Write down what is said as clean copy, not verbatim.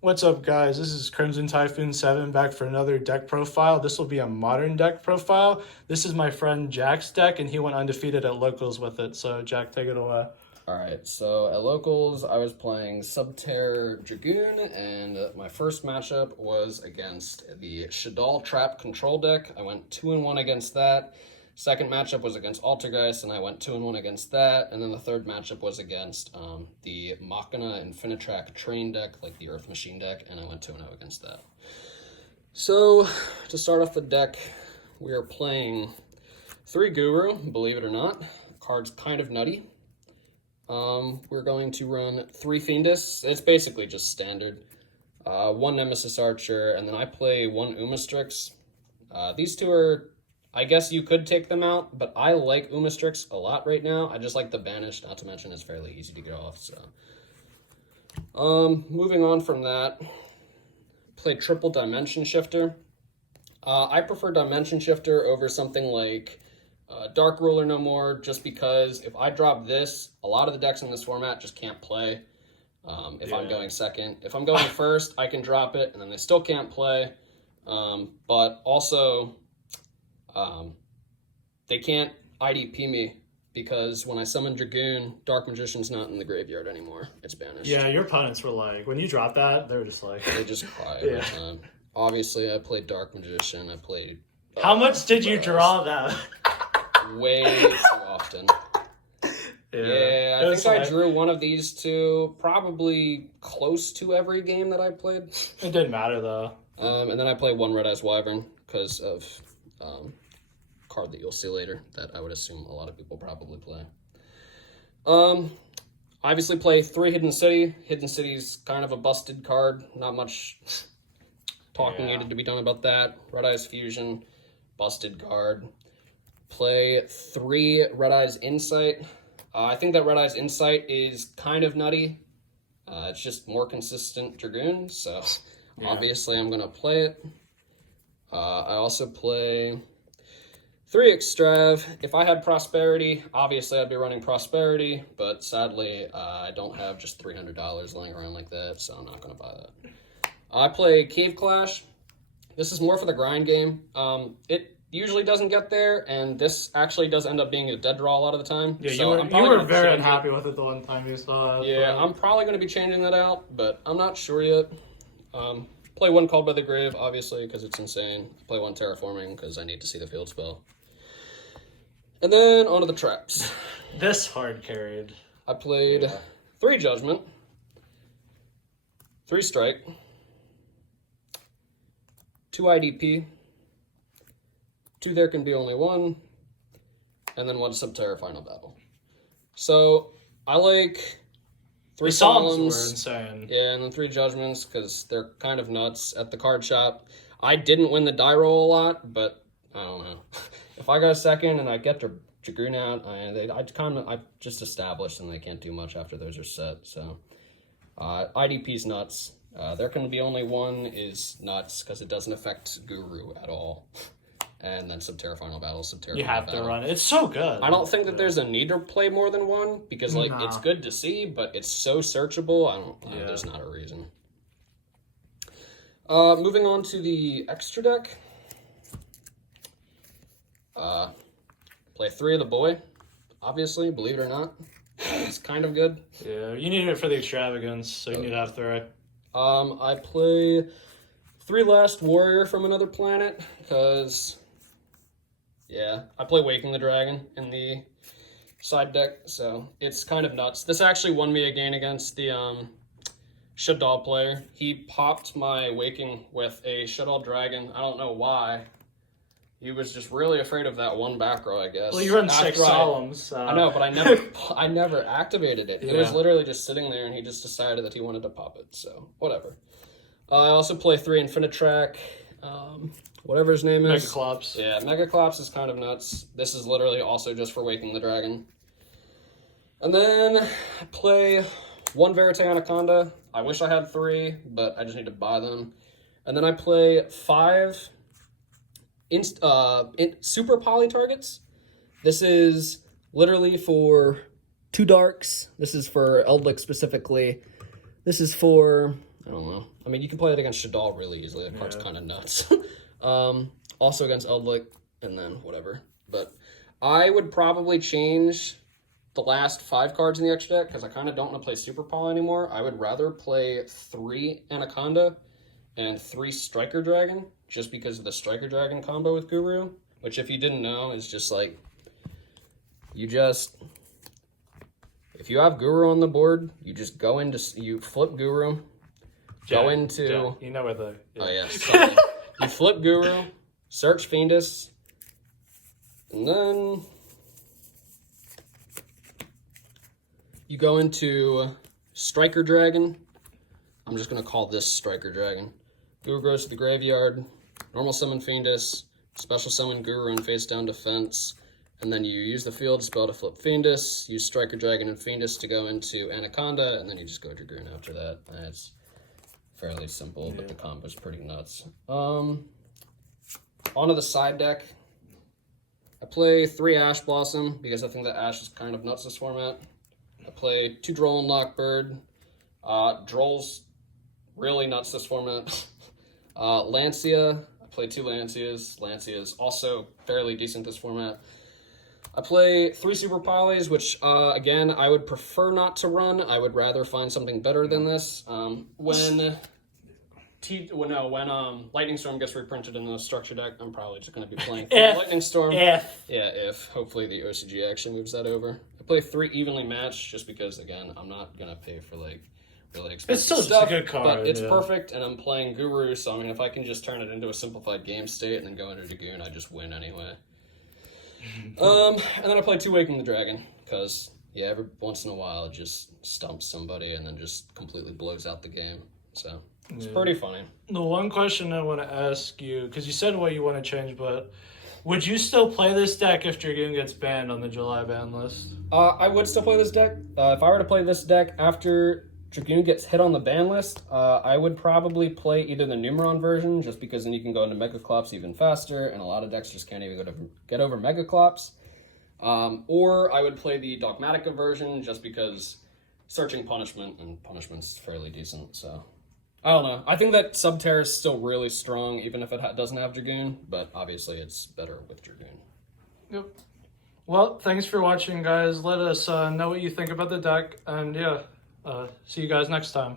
What's up, guys? This is Crimson Typhoon 7 back for another deck profile. This will be a modern deck profile. This is my friend Jack's deck, and he went undefeated at locals with it. So, Jack, take it away. Alright, so at locals, I was playing Subterror Dragoon, and my first matchup was against the Shadal Trap Control deck. I went 2-1 against that. Second matchup was against Altergeist, and I went 2-1 against that. And then the third matchup was against the Machina Infinitrack Train deck, like the Earth Machine deck, and I went 2-0 against that. So, to start off the deck, we are playing 3 Guru, believe it or not. The card's kind of nutty. We're going to run 3 Fiendists. It's basically just standard. 1 Nemesis Archer, and then I play 1 Umastrix. These two are, I guess you could take them out, but I like Umastrix a lot right now. I just like the Banish, not to mention it's fairly easy to get off, so. Moving on from that, play triple Dimension Shifter. I prefer Dimension Shifter over something like Dark Ruler no more, just because if I drop this, a lot of the decks in this format just can't play if I'm going second. If I'm going first, I can drop it, and then they still can't play. But also, they can't IDP me, because when I summon Dragoon, Dark Magician's not in the graveyard anymore. It's banished. Yeah, your opponents were like, when you dropped that, they were just like... They just cry every time. Obviously, I played Dark Magician. I played... How much did you draw that? Way too often. Yeah, I think I drew one of these two probably close to every game that I played. It didn't matter, though. And then I play 1 Red Eyes Wyvern because of card that you'll see later that I would assume a lot of people probably play. Obviously play 3 Hidden City. Hidden City's kind of a busted card. Not much talking needed to be done about that. Red Eyes Fusion, busted card. Play 3 Red Eyes Insight. I think that Red Eyes Insight is kind of nutty. It's just more consistent Dragoon, so obviously I'm going to play it. I also play 3 Extrav. If I had Prosperity, obviously I'd be running Prosperity, but sadly I don't have just $300 laying around like that, so I'm not going to buy that. I play Cave Clash. This is more for the grind game. It usually doesn't get there, and this actually does end up being a dead draw a lot of the time. Yeah, so you were very unhappy with it the one time you saw it. Yeah, I'm probably going to be changing that out, but I'm not sure yet. Play 1 Called by the Grave, obviously, because it's insane. Play 1 Terraforming, because I need to see the field spell. And then onto the traps. This hard carried. I played 3 Judgment, 3 Strike, 2 IDP, 2 There Can Be Only One, and then 1 Subterror Final Battle. So, I like 3 Solemns Solemns. were insane. Yeah, and then 3 Judgments, because they're kind of nuts at the card shop. I didn't win the die roll a lot, but I don't know. If I go second and I get Dragoon out, I just established and they can't do much after those are set. So, IDP's nuts. There Can Be Only One is nuts, because it doesn't affect Guru at all. And then Subterror Final Battle, Subterror You Final have Battle. to run it. It's so good. I don't think that there's a need to play more than 1, because it's good to see, but it's so searchable. There's not a reason. Moving on to the extra deck. Play 3 of the Boy, obviously, believe it or not. It's kind of good. Yeah, you need it for the extravagance, so you need to have 3. I play 3 Last Warrior from Another Planet, because, I play Waking the Dragon in the side deck, so it's kind of nuts. This actually won me a game against the Shadal player. He popped my Waking with a Shadal Dragon. I don't know why. He was just really afraid of that 1 back row, I guess. Well, you run 6 Solemns. I know, but I never activated it. It was literally just sitting there, and he just decided that he wanted to pop it, so whatever. I also play 3 Infinitrack, whatever his name is. Megaclops. Yeah, Megaclops is kind of nuts. This is literally also just for Waking the Dragon. And then I play 1 Verite Anaconda. I wish I had 3, but I just need to buy them. And then I play 5 super poly targets. This is literally for 2 darks. This is for Eldlik specifically. This is for I don't know. I mean, you can play it against Shadal really easily. That card's kind of nuts. Also against Eldlik, and then whatever. But I would probably change the last 5 cards in the extra deck because I kind of don't want to play Super Paw anymore. I would rather play 3 Anaconda and 3 Striker Dragon just because of the Striker Dragon combo with Guru, which if you didn't know is just like, if you have Guru on the board, you just go into, you flip Guru, go into... Jack, you know where the... Yeah. Oh, yeah, sorry. You flip Guru, search Fiendus, and then you go into Striker Dragon. I'm just going to call this Striker Dragon. Guru goes to the graveyard, normal summon Fiendus, special summon Guru and face down defense, and then you use the field spell to flip Fiendus, use Striker Dragon and Fiendus to go into Anaconda, and then you just go Dragoon after that. And it's fairly simple, but the combo's pretty nuts. Onto the side deck. I play 3 Ash Blossom because I think that Ash is kind of nuts this format. I play 2 Droll and Lockbird. Droll's really nuts this format. Lancia. I play 2 Lancias. Lancia is also fairly decent this format. I play 3 Super Polys, which, again, I would prefer not to run. I would rather find something better than this. When Lightning Storm gets reprinted in the structure deck, I'm probably just going to be playing Lightning Storm. If. Hopefully the OCG actually moves that over. I play 3 Evenly Matched just because, again, I'm not going to pay for, like, really expensive It's still stuff. just a good card. But it's perfect, and I'm playing Guru, so, I mean, if I can just turn it into a simplified game state and then go into Dragoon, I just win anyway. And then I play 2 Waking the Dragon, because, every once in a while it just stumps somebody and then just completely blows out the game. So, it's pretty funny. The one question I want to ask you, because you said what you want to change, but would you still play this deck if Dragoon gets banned on the July ban list? I would still play this deck. If I were to play this deck after Dragoon gets hit on the ban list, I would probably play either the Numeron version, just because then you can go into Megaclops even faster, and a lot of decks just can't even get over Megaclops. Or I would play the Dogmatica version, just because searching Punishment, and Punishment's fairly decent, so... I don't know. I think that Subterror is still really strong, even if it doesn't have Dragoon, but obviously it's better with Dragoon. Yep. Well, thanks for watching, guys. Let us know what you think about the deck, and see you guys next time.